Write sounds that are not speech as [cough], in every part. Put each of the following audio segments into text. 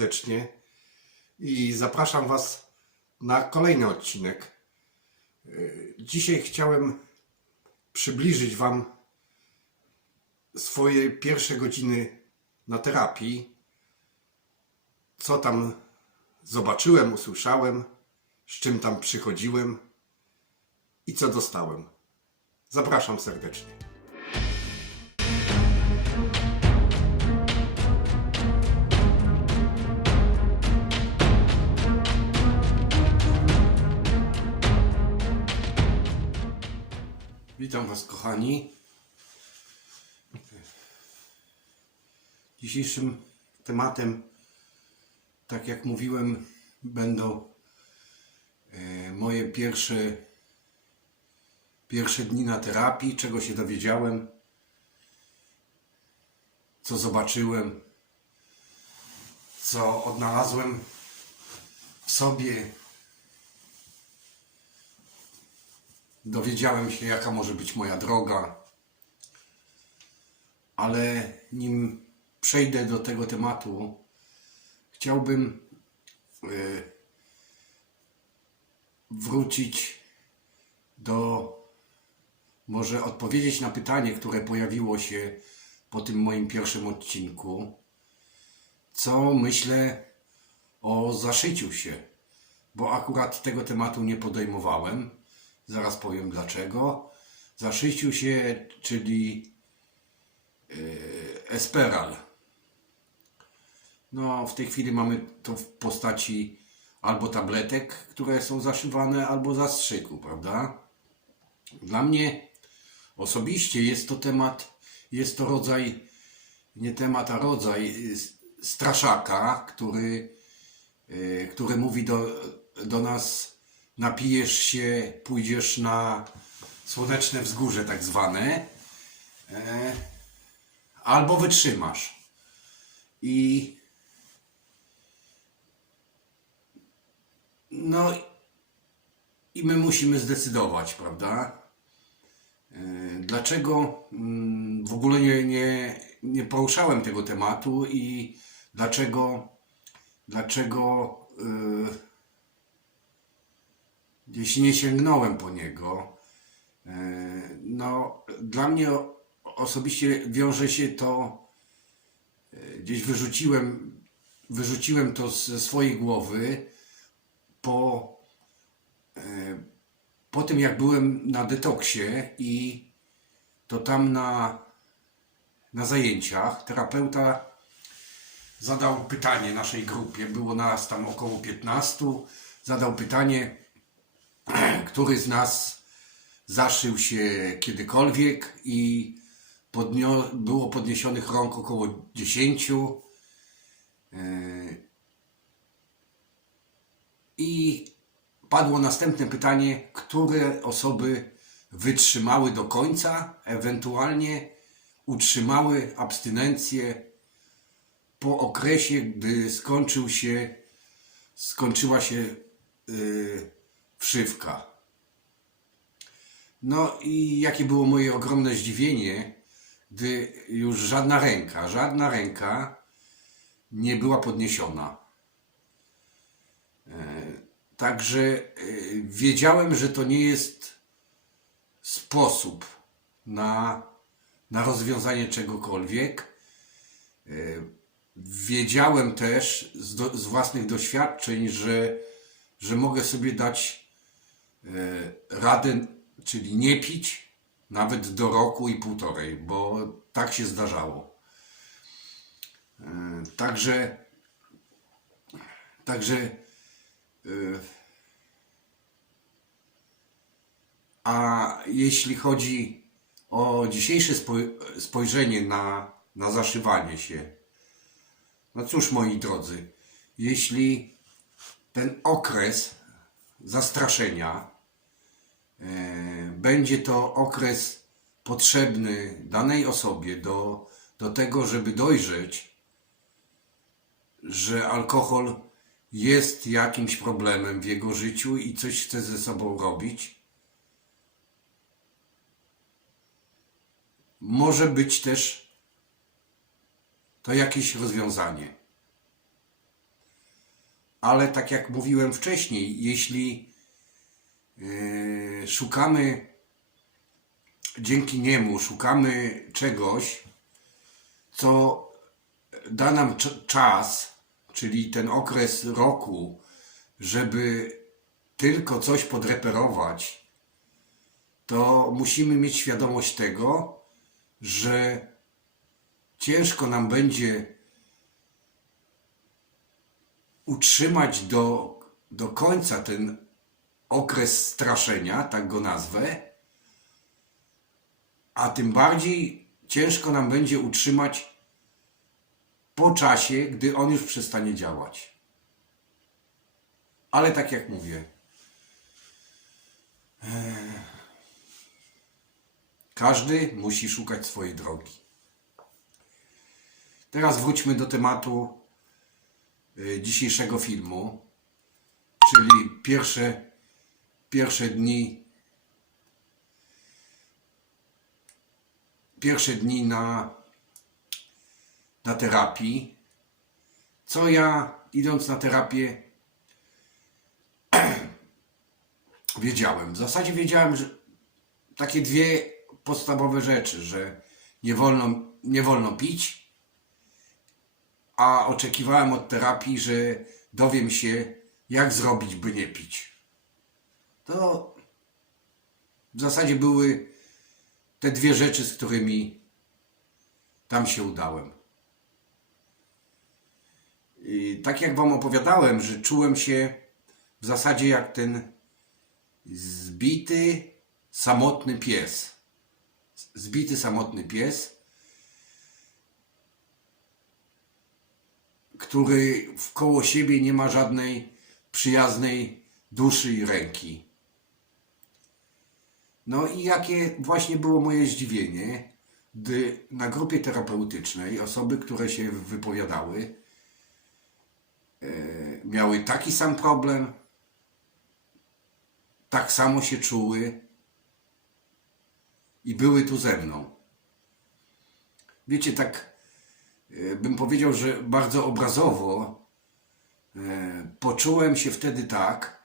serdecznie i zapraszam Was na kolejny odcinek. Yy, Dzisiaj chciałem przybliżyć Wam swoje pierwsze godziny na terapii. Co tam zobaczyłem, usłyszałem, z czym tam przychodziłem i co dostałem. Zapraszam serdecznie. Witam Was, kochani. Dzisiejszym tematem, tak jak mówiłem, będą e, moje pierwsze, pierwsze dni na terapii, czego się dowiedziałem, co zobaczyłem, co odnalazłem w sobie. Dowiedziałem się, jaka może być moja droga, ale nim przejdę do tego tematu, chciałbym e, wrócić do, może odpowiedzieć na pytanie, które pojawiło się po tym moim pierwszym odcinku. Co myślę o zaszyciu się, bo akurat tego tematu nie podejmowałem. Zaraz powiem dlaczego. Zaszyciu się, czyli yy, Esperal. No, w tej chwili mamy to w postaci albo tabletek, które są zaszywane, albo zastrzyku, prawda? Dla mnie osobiście jest to temat, jest to rodzaj, nie temat, a rodzaj y, straszaka, który, y, który mówi do, do nas, napijesz się, pójdziesz na słoneczne wzgórze tak zwane, e, albo wytrzymasz. I no i my musimy zdecydować, prawda? E, Dlaczego mm, w ogóle nie, nie, nie poruszałem tego tematu i dlaczego, dlaczego yy, gdzieś nie sięgnąłem po niego. E, No, dla mnie osobiście wiąże się to, e, gdzieś wyrzuciłem, wyrzuciłem to ze swojej głowy po, e, po tym, jak byłem na detoksie i to tam na, na zajęciach. Terapeuta zadał pytanie naszej grupie, było nas tam około 15, zadał pytanie, [clears throat] który z nas zaszył się kiedykolwiek i podnio- było podniesionych rąk około 10. Yy, I padło następne pytanie, które osoby wytrzymały do końca, ewentualnie utrzymały abstynencję po okresie, gdy skończył się, skończyła się yy, wszywka. No i jakie było moje ogromne zdziwienie, gdy już żadna ręka, żadna ręka nie była podniesiona. E, Także e, wiedziałem, że to nie jest sposób na, na rozwiązanie czegokolwiek. E, Wiedziałem też z, do, z własnych doświadczeń, że, że mogę sobie dać radę, czyli nie pić nawet do roku i półtorej, bo tak się zdarzało. E, Także, także, e, a jeśli chodzi o dzisiejsze spoj- spojrzenie na, na zaszywanie się, no cóż, moi drodzy, jeśli ten okres zastraszenia e, będzie to okres potrzebny danej osobie do, do tego, żeby dojrzeć, że alkohol jest jakimś problemem w jego życiu i coś chce ze sobą robić, może być też to jakieś rozwiązanie. ale tak jak mówiłem wcześniej, jeśli e, szukamy dzięki niemu, szukamy czegoś, co da nam cz- czas, czyli ten okres roku, żeby tylko coś podreperować, to musimy mieć świadomość tego, że ciężko nam będzie utrzymać do, do końca ten okres straszenia, tak go nazwę, a tym bardziej ciężko nam będzie utrzymać po czasie, gdy on już przestanie działać. Ale tak jak mówię, e, każdy musi szukać swojej drogi. Teraz wróćmy do tematu e, dzisiejszego filmu, czyli pierwsze, pierwsze dni pierwsze dni na, na terapii. Co ja idąc na terapię [clears throat] wiedziałem? W zasadzie wiedziałem, że takie dwie podstawowe rzeczy, że nie wolno, nie wolno pić, a oczekiwałem od terapii, że dowiem się, jak zrobić, by nie pić. To w zasadzie były te dwie rzeczy, z którymi tam się udałem. I tak jak Wam opowiadałem, że czułem się w zasadzie jak ten zbity, samotny pies. Zbity, samotny pies, który wkoło siebie nie ma żadnej przyjaznej duszy i ręki. No i jakie właśnie było moje zdziwienie, gdy na grupie terapeutycznej osoby, które się wypowiadały, e, miały taki sam problem, tak samo się czuły i były tu ze mną. Wiecie, tak e, bym powiedział, że bardzo obrazowo e, poczułem się wtedy tak,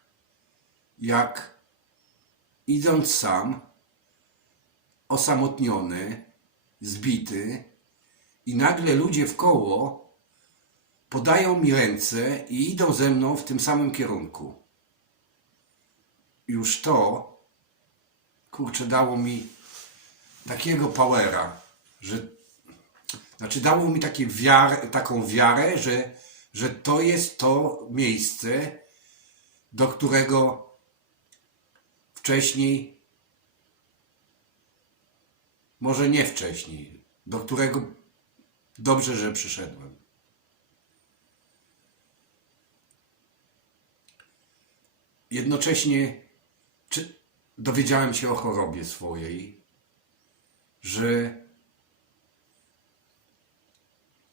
jak idąc sam, osamotniony, zbity, i nagle ludzie w koło podają mi ręce i idą ze mną w tym samym kierunku. Już to, kurczę, dało mi takiego powera, że znaczy dało mi takie wiarę, taką wiarę, że, że to jest to miejsce, do którego wcześniej, może nie wcześniej, do którego dobrze, że przyszedłem. Jednocześnie czy dowiedziałem się o chorobie swojej, że,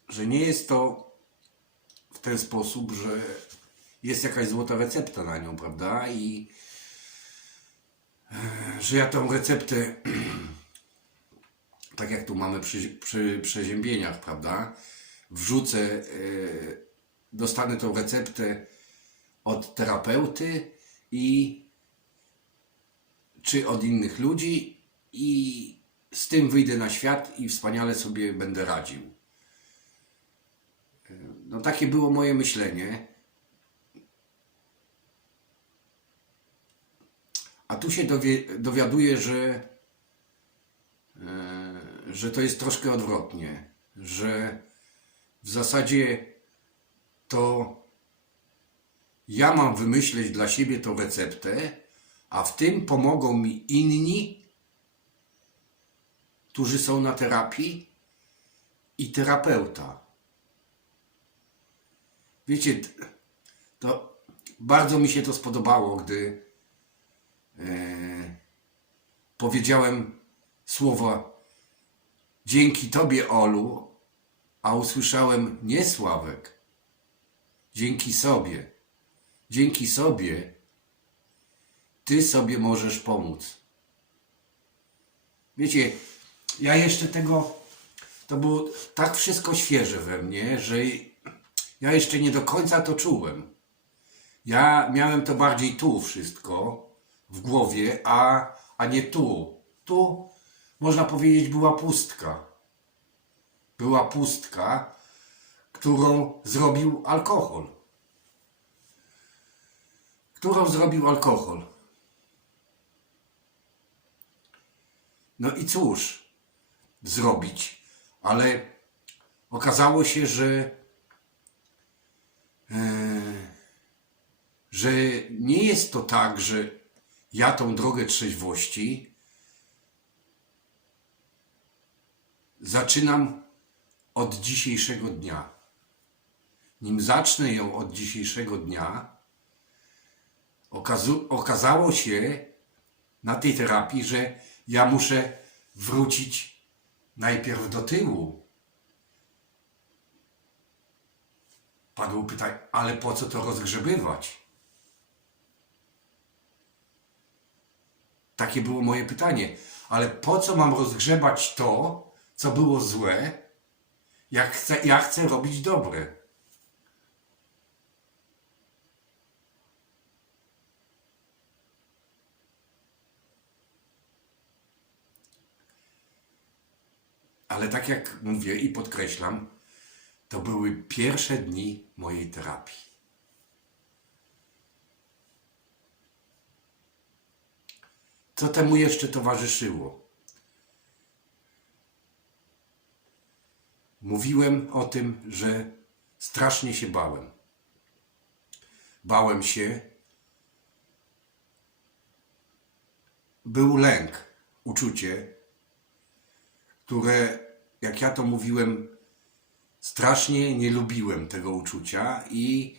że nie jest to w ten sposób, że jest jakaś złota recepta na nią, prawda? I że ja tą receptę, [clears throat] tak jak tu mamy przy, przy przeziębieniach, prawda, wrzucę, e, dostanę tą receptę od terapeuty i czy od innych ludzi i z tym wyjdę na świat i wspaniale sobie będę radził. E, No takie było moje myślenie. A tu się dowie, dowiaduję, że, e, że to jest troszkę odwrotnie, że w zasadzie to ja mam wymyśleć dla siebie tą receptę, a w tym pomogą mi inni, którzy są na terapii i terapeuta. Wiecie, to bardzo mi się to spodobało, gdy powiedziałem słowa dzięki Tobie, Olu, a usłyszałem nie Sławek, dzięki sobie. Dzięki sobie Ty sobie możesz pomóc. Wiecie, ja jeszcze tego, to było tak wszystko świeże we mnie, że ja jeszcze nie do końca to czułem. Ja miałem to bardziej tu wszystko w głowie, a, a nie tu. Tu można powiedzieć była pustka. Była pustka, którą zrobił alkohol. Którą zrobił alkohol. No i cóż zrobić, ale okazało się, że e, że nie jest to tak, że ja tą drogę trzeźwości zaczynam od dzisiejszego dnia. Nim zacznę ją od dzisiejszego dnia, okazało się na tej terapii, że ja muszę wrócić najpierw do tyłu. Padło pytanie, ale po co to rozgrzebywać? Takie było moje pytanie. Ale po co mam rozgrzebać to, co było złe, jak chcę, ja chcę robić dobre? Ale tak jak mówię i podkreślam, to były pierwsze dni mojej terapii. Co temu jeszcze towarzyszyło? Mówiłem o tym, że strasznie się bałem. Bałem się. Był lęk, uczucie, które, jak ja to mówiłem, strasznie nie lubiłem tego uczucia i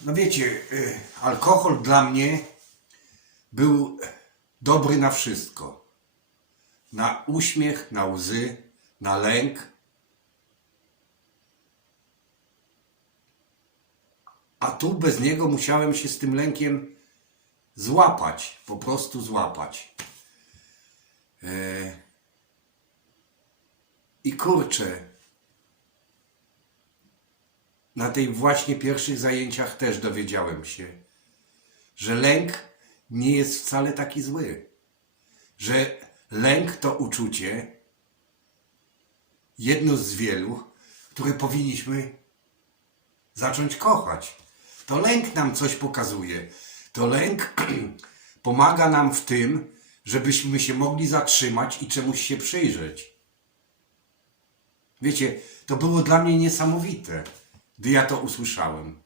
no wiecie, y, alkohol dla mnie był dobry na wszystko. Na uśmiech, na łzy, na lęk. A tu bez niego musiałem się z tym lękiem złapać, po prostu złapać. E... I kurczę, na tych właśnie pierwszych zajęciach też dowiedziałem się, że lęk nie jest wcale taki zły. Że lęk to uczucie, jedno z wielu, które powinniśmy zacząć kochać. To lęk nam coś pokazuje. To lęk [clears throat] pomaga nam w tym, żebyśmy się mogli zatrzymać i czemuś się przyjrzeć. Wiecie, to było dla mnie niesamowite, gdy ja to usłyszałem.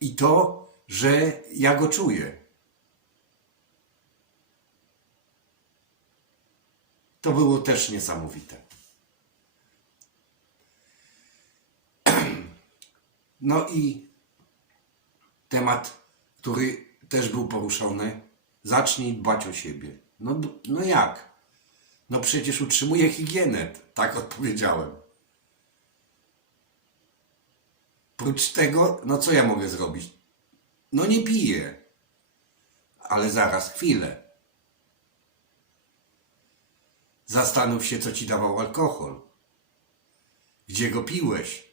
I to, że ja go czuję. To było też niesamowite. [clears throat] No i temat, który też był poruszony. Zacznij dbać o siebie. No, no jak? No przecież utrzymuję higienę, tak odpowiedziałem. Prócz tego, no co ja mogę zrobić? No nie piję. Ale zaraz, chwilę. Zastanów się, co ci dawał alkohol. Gdzie go piłeś?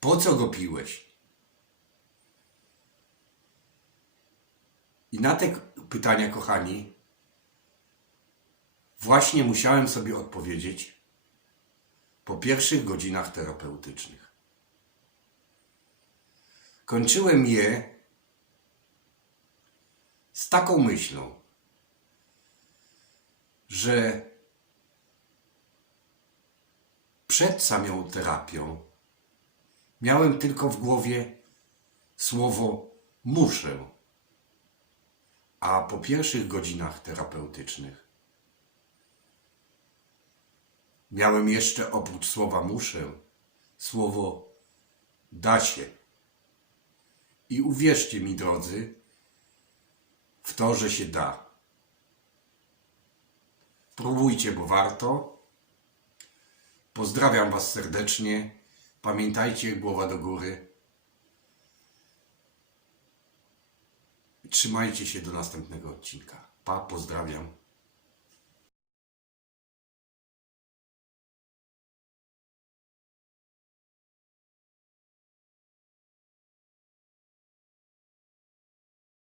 Po co go piłeś? I na te pytania, kochani, właśnie musiałem sobie odpowiedzieć po pierwszych godzinach terapeutycznych. Kończyłem je z taką myślą, że przed samą terapią miałem tylko w głowie słowo muszę, a po pierwszych godzinach terapeutycznych miałem jeszcze oprócz słowa muszę słowo da się. I uwierzcie mi, drodzy, w to, że się da. Próbujcie, bo warto. Pozdrawiam Was serdecznie. Pamiętajcie, głowa do góry. Trzymajcie się do następnego odcinka. Pa, pozdrawiam.